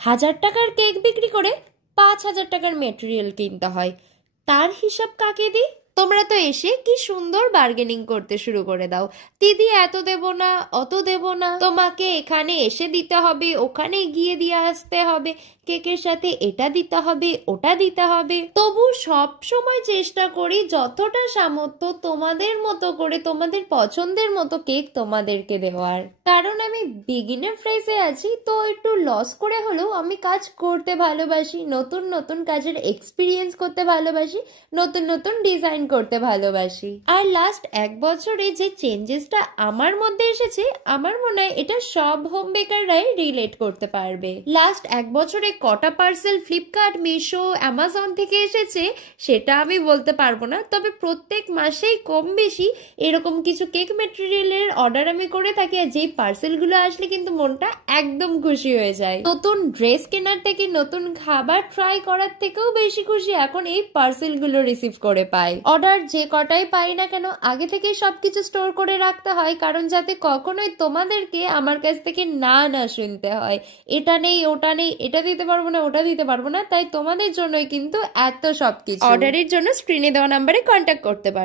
1000 টাকার কেক বিক্রি করে 5000 টাকার মেটেরিয়াল কিনতে হয়। তার হিসাব কাকে দিই? তোমরা তো এসে কি সুন্দর বার্গেনিং করতে শুরু করে দাও, দিদি এত দেব না, অত দেব না, তোমাকে এখানে এসে দিতে হবে, ওখানে গিয়ে দিয়ে আসতে হবে, কেকের সাথে এটা দিতে হবে, ওটা দিতে হবে। তবু সব সময় চেষ্টা করি যতটা সামর্থ্য তোমাদের মতো করে তোমাদের পছন্দের মতো কেক তোমাদেরকে দেওয়ার। কারণ আমি বিগিনার ফ্রেজে আছি, তো একটু লস করে হলেও আমি কাজ করতে ভালোবাসি, নতুন নতুন কাজের এক্সপিরিয়েন্স করতে ভালোবাসি, নতুন নতুন ডিজাইন করতে ভালোবাসি। আর লাস্ট 1 বছরে যে চেঞ্জেসটা আমার মধ্যে এসেছে, আমার মনে হয় এটা সব হোম বেকাররাই রিলেট করতে পারবে। লাস্ট 1 বছরে কটা পার্সেল ফ্লিপকার্ট, মিশো, অ্যামাজন থেকে এসেছে সেটা আমি বলতে পারবো না, তবে প্রত্যেক মাসেই কম বেশি এরকম কিছু কেক মেটেরিয়ালের অর্ডার আমি করে থাকি। আর যেই পার্সেলগুলো আসলে কিন্তু মনটা একদম খুশি হয়ে যায়। নতুন ড্রেস কেনার থেকে, নতুন খাবার ট্রাই করার থেকেও বেশি খুশি এখন এই পার্সেলগুলো রিসিভ করে পাই। অর্ডার যে কটাই পাই না কেন আগে থেকেই সবকিছু স্টোর করে রাখতে হয়, কারণ যাতে কখনোই তোমাদেরকে আমার কাছ থেকে না শুনতে হয় এটা নেই, ওটা নেই, এটা দিতে পারবো না, ওটা দিতে পারবো না। তাই তোমাদের জন্যই কিন্তু এত সবকিছু। অর্ডারের জন্য স্ক্রিনে দেওয়া নাম্বারে কন্ট্যাক্ট করতে পারো।